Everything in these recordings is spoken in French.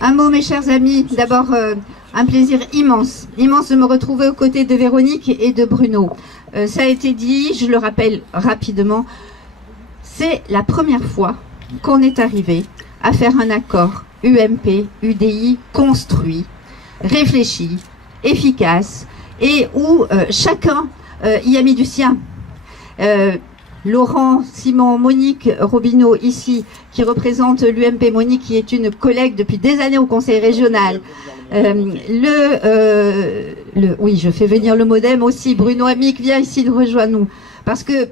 Un mot, mes chers amis. D'abord, un plaisir immense, immense de me retrouver aux côtés de Véronique et de Bruno. Ça a été dit, je le rappelle rapidement, c'est la première fois qu'on est arrivé à faire un accord UMP, UDI construit, réfléchi, efficace, et où chacun y a mis du sien. Laurent, Simon, Monique Robineau, ici, qui représente l'UMP. Monique, qui est une collègue depuis des années au Conseil régional. Oui, je fais venir le MoDem aussi. Bruno Amic, viens ici, rejoins-nous. Parce que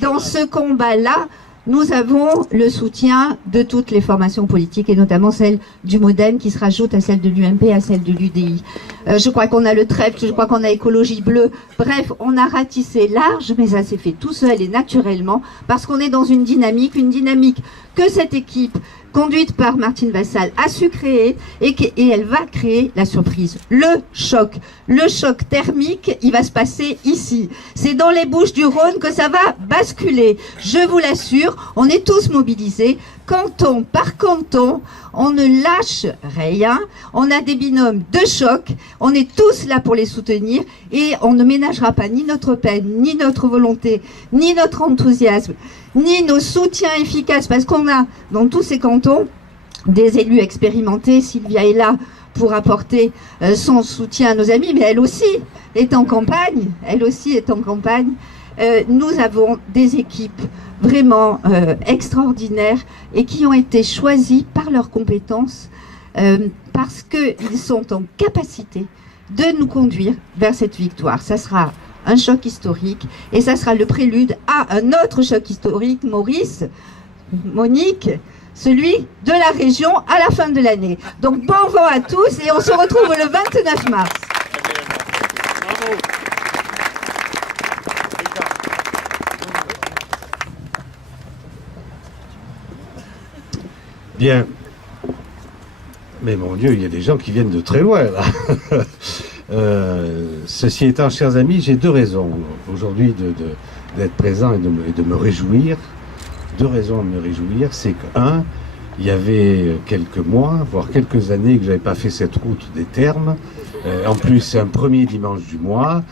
dans ce combat-là, nous avons le soutien de toutes les formations politiques et notamment celle du MoDem qui se rajoute à celle de l'UMP, à celle de l'UDI. Je crois qu'on a le TREP, je crois qu'on a Écologie Bleue. Bref, on a ratissé large, mais ça s'est fait tout seul et naturellement parce qu'on est dans une dynamique que cette équipe conduite par Martine Vassal a su créer et elle va créer la surprise. Le choc thermique, il va se passer ici. C'est dans les Bouches-du-Rhône que ça va basculer. Je vous l'assure, on est tous mobilisés. Canton par canton, on ne lâche rien. On a des binômes de choc. On est tous là pour les soutenir et on ne ménagera pas ni notre peine, ni notre volonté, ni notre enthousiasme, ni nos soutiens efficaces, parce qu'on a dans tous ces cantons des élus expérimentés. Sylvia est là pour apporter son soutien à nos amis, mais elle aussi est en campagne. Nous avons des équipes vraiment extraordinaires et qui ont été choisies par leurs compétences parce qu'ils sont en capacité de nous conduire vers cette victoire. Ça sera un choc historique et ça sera le prélude à un autre choc historique, Maurice, Monique, celui de la région à la fin de l'année. Donc bon vent à tous et on se retrouve le 29 mars. Bien. Mais mon Dieu, il y a des gens qui viennent de très loin, là. Ceci étant, chers amis, j'ai deux raisons aujourd'hui d'être présent et de me réjouir. Deux raisons de me réjouir. C'est que, un, il y avait quelques mois, voire quelques années que je n'avais pas fait cette route des Thermes. En plus, c'est un premier dimanche du mois.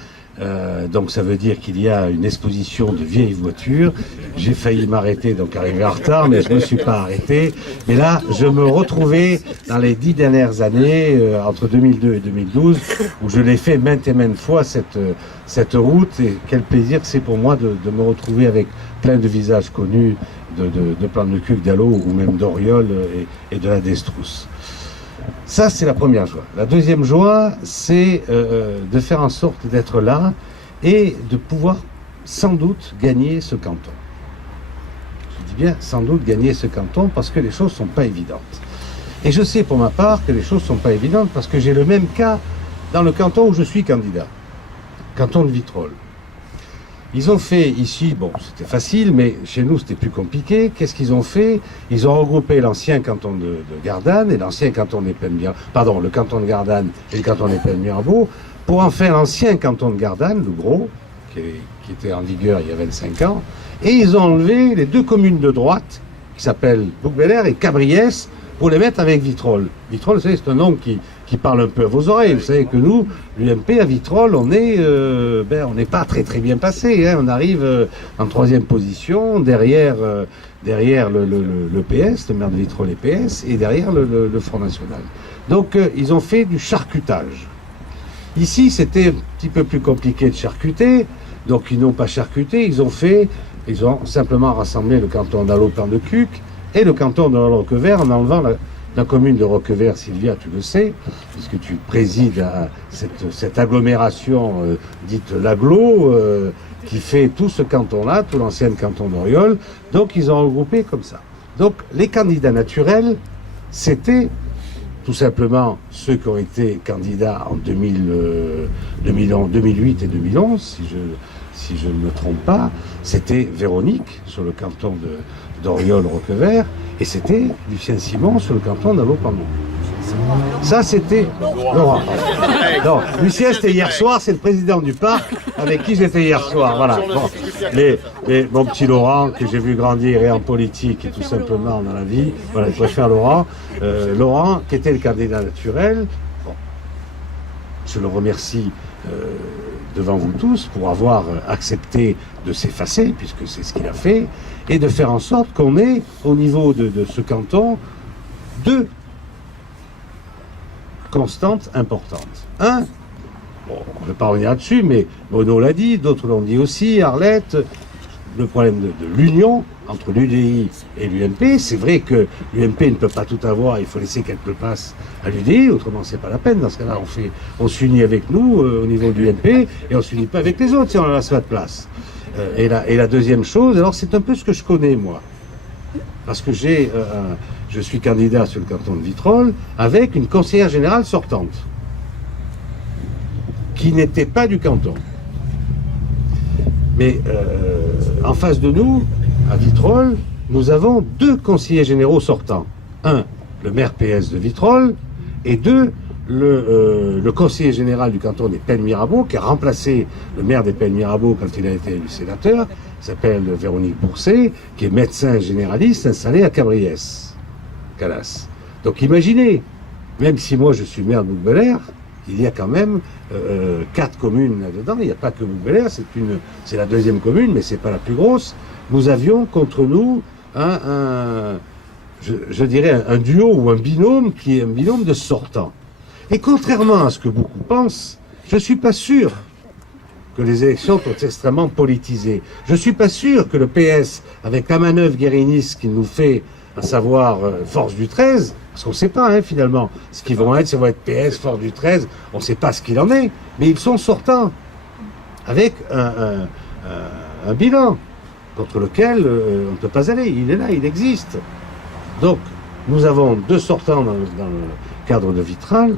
Donc ça veut dire qu'il y a une exposition de vieilles voitures. J'ai failli m'arrêter, donc arriver en retard, mais je ne me suis pas arrêté. Mais là, je me retrouvais dans les 10 dernières années, entre 2002 et 2012, où je l'ai fait maintes et maintes fois, cette route. Et quel plaisir c'est pour moi de me retrouver avec plein de visages connus de Plan de Cuc, d'Allo ou même d'Oriol et de la Destrousse. Ça, c'est la première joie. La deuxième joie, c'est de faire en sorte d'être là et de pouvoir sans doute gagner ce canton. Je dis bien sans doute gagner ce canton parce que les choses ne sont pas évidentes. Et je sais pour ma part que les choses ne sont pas évidentes parce que j'ai le même cas dans le canton où je suis candidat, canton de Vitrolles. Ils ont fait ici, bon, c'était facile, mais chez nous, c'était plus compliqué. Qu'est-ce qu'ils ont fait? Ils ont regroupé l'ancien canton de Gardanne et l'ancien canton d'Épinay-Mirebeau, pardon, le canton de Gardanne et le canton d'Épinay-Mirebeau, pour en faire l'ancien canton de Gardanne, le gros, qui était en vigueur il y a 25 ans. Et ils ont enlevé les deux communes de droite, qui s'appellent Bouc-Bel-Air et Cabriès, pour les mettre avec Vitrolles. Vitrolles, vous savez, c'est un nom qui parle un peu à vos oreilles. Vous savez que nous, l'UMP à Vitrolles, on n'est pas très très bien passé. Hein. On arrive en 3e position, derrière le PS, le maire de Vitrolles et PS, et derrière le Front National. Donc ils ont fait du charcutage. Ici, c'était un petit peu plus compliqué de charcuter, donc ils n'ont pas charcuté, ils ont simplement rassemblé le canton d'Allo Plan de Cuc et le canton de Roquevert en enlevant la commune de Roquevert. Sylvia, tu le sais, puisque tu présides à cette agglomération dite l'Aglo, qui fait tout ce canton-là, tout l'ancien canton d'Oriol. Donc ils ont regroupé comme ça. Donc les candidats naturels, c'était tout simplement ceux qui ont été candidats en 2008 et 2011, si je ne me trompe pas. C'était Véronique sur le canton d'Oriol-Roquevert et c'était Lucien Simon sur le canton d'Allo-Plan de Cuc. Ça, c'était Laurent. Non, Lucien, c'était hier soir, c'est le président du parc avec qui j'étais hier soir. Voilà. Bon. Mon petit Laurent, que j'ai vu grandir et en politique et tout simplement dans la vie. Voilà, je préfère Laurent. Laurent, qui était le candidat naturel. Bon. Je le remercie devant vous tous pour avoir accepté de s'effacer, puisque c'est ce qu'il a fait, et de faire en sorte qu'on ait, au niveau de ce canton, deux constantes importantes. Un, bon, on ne va pas revenir là-dessus, mais Bruno l'a dit, d'autres l'ont dit aussi, Arlette, le problème de l'union entre l'UDI et l'UMP. C'est vrai que l'UMP ne peut pas tout avoir, il faut laisser quelques places à l'UDI, autrement c'est pas la peine. Dans ce cas-là, on s'unit avec nous au niveau de l'UMP et on ne s'unit pas avec les autres si on laisse pas de place. Et la deuxième chose, alors c'est un peu ce que je connais moi, parce que je suis candidat sur le canton de Vitrolles avec une conseillère générale sortante qui n'était pas du canton. Mais en face de nous, à Vitrolles, nous avons deux conseillers généraux sortants. Un, le maire PS de Vitrolles, et deux, le conseiller général du canton des Pennes-Mirabeau, qui a remplacé le maire des Pennes-Mirabeau quand il a été élu sénateur, s'appelle Véronique Bourset, qui est médecin généraliste installé à Cabriès. Calas. Donc imaginez, même si moi je suis maire de Bouc-Bel-Air, il y a quand même 4 communes là-dedans, il n'y a pas que Bouc-Bel-Air, c'est la deuxième commune, mais c'est pas la plus grosse. Nous avions contre nous je dirais un duo ou un binôme qui est un binôme de sortants. Et contrairement à ce que beaucoup pensent, je ne suis pas sûr que les élections sont extrêmement politisées. Je ne suis pas sûr que le PS, avec la manœuvre guériniste qu'il nous fait, à savoir Force du 13, parce qu'on ne sait pas finalement ce qu'ils vont être, ça va être PS, Force du 13, on ne sait pas ce qu'il en est, mais ils sont sortants, avec un bilan contre lequel on ne peut pas aller. Il est là, il existe. Donc, nous avons deux sortants dans le cadre de Vitrolles.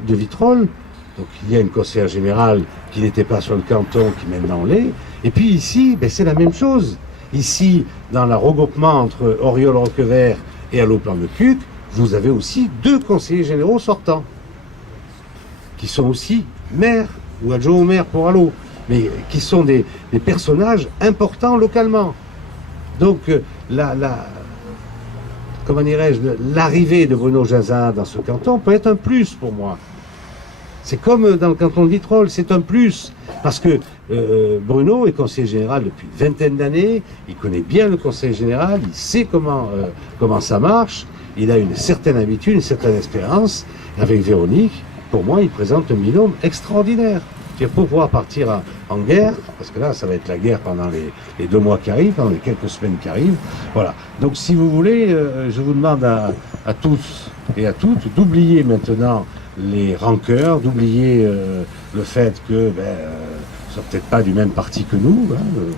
Donc, il y a une conseillère générale qui n'était pas sur le canton, qui maintenant l'est. Et puis ici, c'est la même chose. Ici, dans le regroupement entre Oriol-Roquevert et Allot-Plan-de-Cuc, vous avez aussi deux conseillers généraux sortants, qui sont aussi maires, ou adjoints au maire pour Allot, mais qui sont des personnages importants localement. Donc, comment dirais-je, l'arrivée de Bruno Jazin dans ce canton peut être un plus pour moi. C'est comme dans le canton de Vitrolles, c'est un plus. Parce que Bruno est conseiller général depuis une vingtaine d'années, il connaît bien le conseil général, il sait comment ça marche, il a une certaine habitude, une certaine expérience. Avec Véronique, pour moi, il présente un binôme extraordinaire. Pour pouvoir partir en guerre, parce que là, ça va être la guerre pendant les 2 mois qui arrivent, pendant les quelques semaines qui arrivent. Voilà. Donc, si vous voulez, je vous demande à tous et à toutes d'oublier maintenant les rancœurs, d'oublier le fait que ne sont peut-être pas du même parti que nous,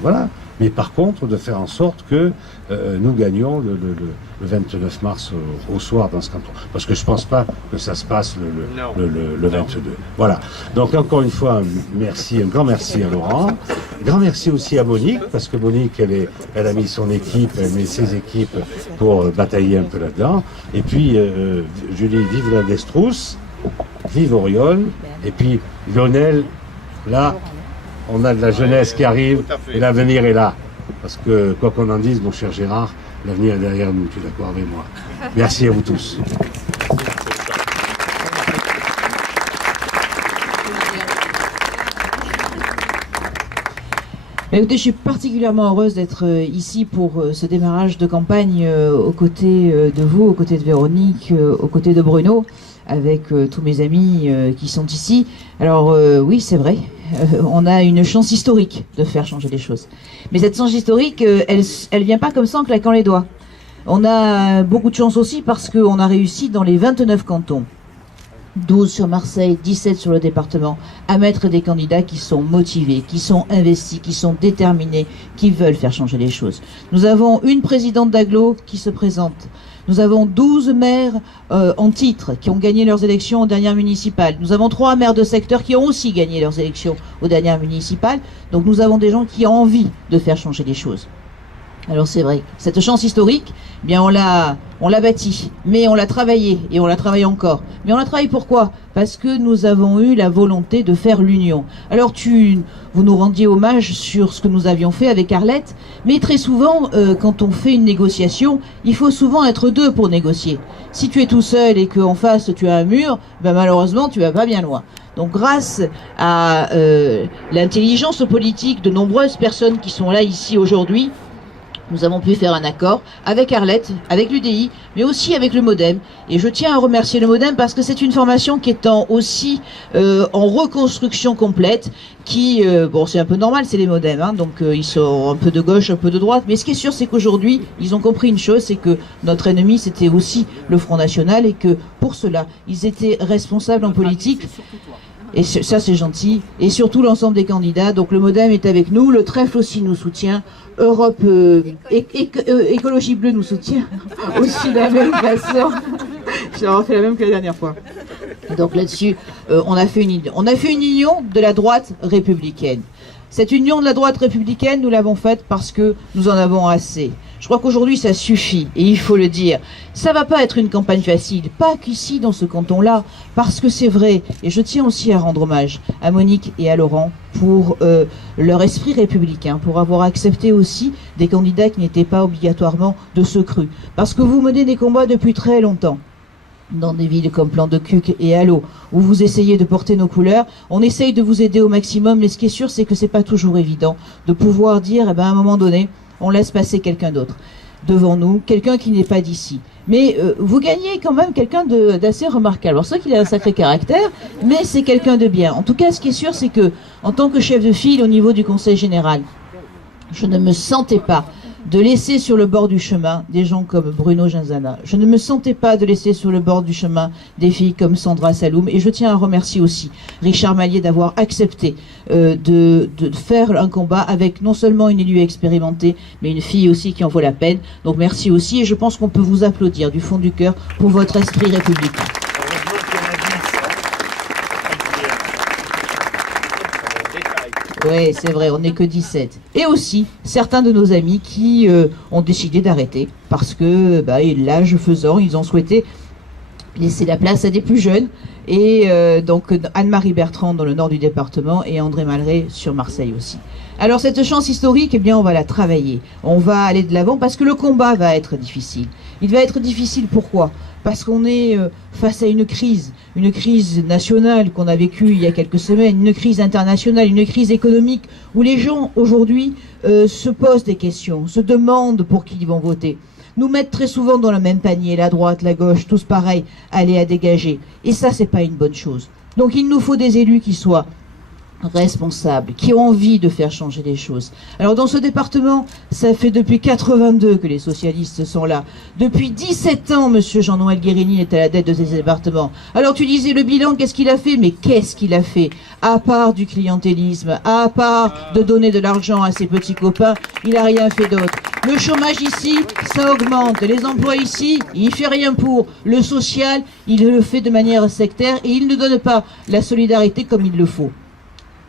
voilà. Mais par contre, de faire en sorte que nous gagnions le 29 mars au soir dans ce canton. Parce que je ne pense pas que ça se passe le 22. Voilà. Donc encore une fois, un grand merci à Laurent. Un grand merci aussi à Monique, parce que Monique, elle a mis son équipe, elle met ses équipes pour batailler un peu là-dedans. Et puis, Julie, vive la Destrousse, vive Oriol. Et puis, Lionel, là, on a de la jeunesse qui arrive et l'avenir est là. Parce que, quoi qu'on en dise, mon cher Gérard, l'avenir est derrière nous, tu es d'accord avec moi. Merci à vous tous. Écoutez, je suis particulièrement heureuse d'être ici pour ce démarrage de campagne aux côtés de vous, aux côtés de Véronique, aux côtés de Bruno, avec tous mes amis qui sont ici. Alors oui, c'est vrai, on a une chance historique de faire changer les choses. Mais cette chance historique, elle vient pas comme ça en claquant les doigts. On a beaucoup de chance aussi parce qu'on a réussi dans les 29 cantons, 12 sur Marseille, 17 sur le département, à mettre des candidats qui sont motivés, qui sont investis, qui sont déterminés, qui veulent faire changer les choses. Nous avons une présidente d'agglo qui se présente. Nous avons 12 maires en titre qui ont gagné leurs élections aux dernières municipales. Nous avons 3 maires de secteur qui ont aussi gagné leurs élections aux dernières municipales. Donc nous avons des gens qui ont envie de faire changer les choses. Alors c'est vrai, cette chance historique, eh bien on l'a bâtie, mais on l'a travaillée, et on la travaille encore. Mais on la travaille pourquoi? Parce que nous avons eu la volonté de faire l'union. Alors vous nous rendiez hommage sur ce que nous avions fait avec Arlette, mais très souvent, quand on fait une négociation, il faut souvent être deux pour négocier. Si tu es tout seul et qu'en face tu as un mur, ben malheureusement tu vas pas bien loin. Donc grâce à l'intelligence politique de nombreuses personnes qui sont là ici aujourd'hui, nous avons pu faire un accord avec Arlette, avec l'UDI, mais aussi avec le MoDem. Et je tiens à remercier le MoDem parce que c'est une formation qui est aussi en reconstruction complète, qui, bon c'est un peu normal, c'est les MoDem, hein, donc ils sont un peu de gauche, un peu de droite, mais ce qui est sûr c'est qu'aujourd'hui, ils ont compris une chose, c'est que notre ennemi c'était aussi le Front National et que pour cela, ils étaient responsables en politique. Et ça c'est gentil, et surtout l'ensemble des candidats. Donc le MoDem est avec nous, le trèfle aussi nous soutient, Europe Écologie Bleue nous soutient aussi de la même façon. J'ai refait la même que la dernière fois. Donc là-dessus, on a fait une union de la droite républicaine. Cette union de la droite républicaine, nous l'avons faite parce que nous en avons assez. Je crois qu'aujourd'hui, ça suffit, et il faut le dire. Ça va pas être une campagne facile, pas qu'ici, dans ce canton-là, parce que c'est vrai, et je tiens aussi à rendre hommage à Monique et à Laurent pour leur esprit républicain, pour avoir accepté aussi des candidats qui n'étaient pas obligatoirement de ce cru. Parce que vous menez des combats depuis très longtemps. Dans des villes comme Plan de Cuc et Allo, où vous essayez de porter nos couleurs, on essaye de vous aider au maximum, mais ce qui est sûr, c'est que c'est pas toujours évident de pouvoir dire, eh ben, à un moment donné, on laisse passer quelqu'un d'autre devant nous, quelqu'un qui n'est pas d'ici. Mais vous gagnez quand même quelqu'un d'assez remarquable. Alors c'est vrai qu'il a un sacré caractère, mais c'est quelqu'un de bien. En tout cas, ce qui est sûr, c'est que en tant que chef de file au niveau du Conseil général, je ne me sentais pas de laisser sur le bord du chemin des gens comme Bruno Genzana. Je ne me sentais pas de laisser sur le bord du chemin des filles comme Sandra Saloum. Et je tiens à remercier aussi Richard Mallier d'avoir accepté de faire un combat avec non seulement une élue expérimentée, mais une fille aussi qui en vaut la peine. Donc merci aussi, et je pense qu'on peut vous applaudir du fond du cœur pour votre esprit républicain. Oui, c'est vrai, on n'est que 17. Et aussi, certains de nos amis qui ont décidé d'arrêter parce que, l'âge faisant, ils ont souhaité laisser la place à des plus jeunes. Et donc, Anne-Marie Bertrand dans le nord du département et André Malré sur Marseille aussi. Alors, cette chance historique, eh bien, on va la travailler. On va aller de l'avant parce que le combat va être difficile. Il va être difficile, pourquoi ? Parce qu'on est face à une crise nationale qu'on a vécue il y a quelques semaines, une crise internationale, une crise économique, où les gens aujourd'hui se posent des questions, se demandent pour qui ils vont voter. Nous mettent très souvent dans le même panier, la droite, la gauche, tous pareils, aller à dégager. Et ça, c'est pas une bonne chose. Donc il nous faut des élus qui soient responsables, qui ont envie de faire changer les choses. Alors dans ce département, ça fait depuis 82 que les socialistes sont là. Depuis 17 ans, monsieur Jean-Noël Guérini est à la tête de ces départements. Alors tu disais le bilan, qu'est-ce qu'il a fait? Mais qu'est-ce qu'il a fait? À part du clientélisme, à part de donner de l'argent à ses petits copains, il n'a rien fait d'autre. Le chômage ici, ça augmente. Les emplois ici, il fait rien pour. Le social, il le fait de manière sectaire et il ne donne pas la solidarité comme il le faut.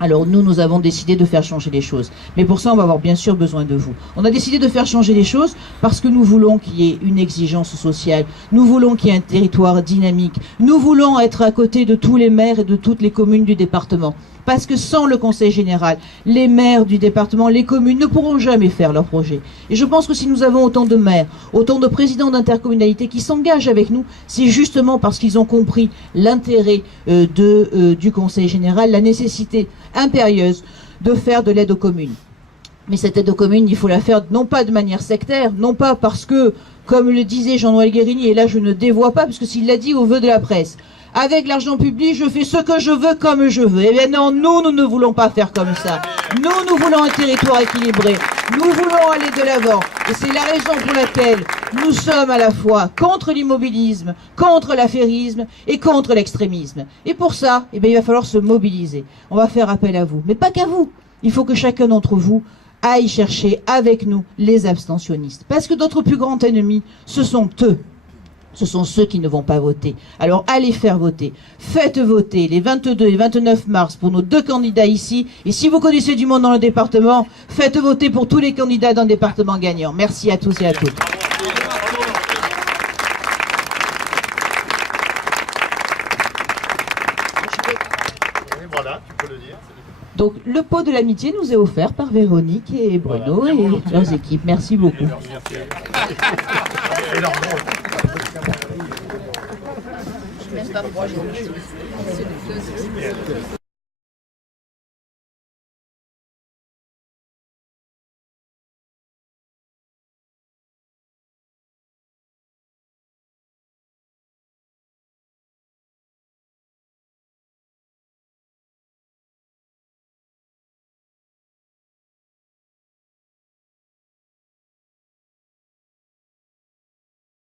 Alors nous avons décidé de faire changer les choses. Mais pour ça, on va avoir bien sûr besoin de vous. On a décidé de faire changer les choses parce que nous voulons qu'il y ait une exigence sociale. Nous voulons qu'il y ait un territoire dynamique. Nous voulons être à côté de tous les maires et de toutes les communes du département. Parce que sans le conseil général, les maires du département, les communes ne pourront jamais faire leurs projets. Et je pense que si nous avons autant de maires, autant de présidents d'intercommunalités qui s'engagent avec nous, c'est justement parce qu'ils ont compris l'intérêt du conseil général, la nécessité impérieuse de faire de l'aide aux communes. Mais cette aide aux communes, il faut la faire non pas de manière sectaire, non pas parce que, comme le disait Jean-Noël Guérini, et là je ne dévoie pas, parce que s'il l'a dit au vœu de la presse, avec l'argent public, je fais ce que je veux comme je veux. Eh bien non, nous ne voulons pas faire comme ça. Nous voulons un territoire équilibré. Nous voulons aller de l'avant. Et c'est la raison pour laquelle nous sommes à la fois contre l'immobilisme, contre l'affairisme et contre l'extrémisme. Et pour ça, eh bien, il va falloir se mobiliser. On va faire appel à vous. Mais pas qu'à vous. Il faut que chacun d'entre vous aille chercher avec nous les abstentionnistes. Parce que notre plus grand ennemi, ce sont eux. ce sont ceux qui ne vont pas voter. Alors allez faire voter. Faites voter les 22 et 29 mars pour nos 2 candidats ici. Et si vous connaissez du monde dans le département, faites voter pour tous les candidats dans le département gagnant. Merci à tous et à toutes. Voilà, tu peux le dire. Donc le pot de l'amitié nous est offert par Véronique et Bruno et leurs équipes. Merci beaucoup. Merci.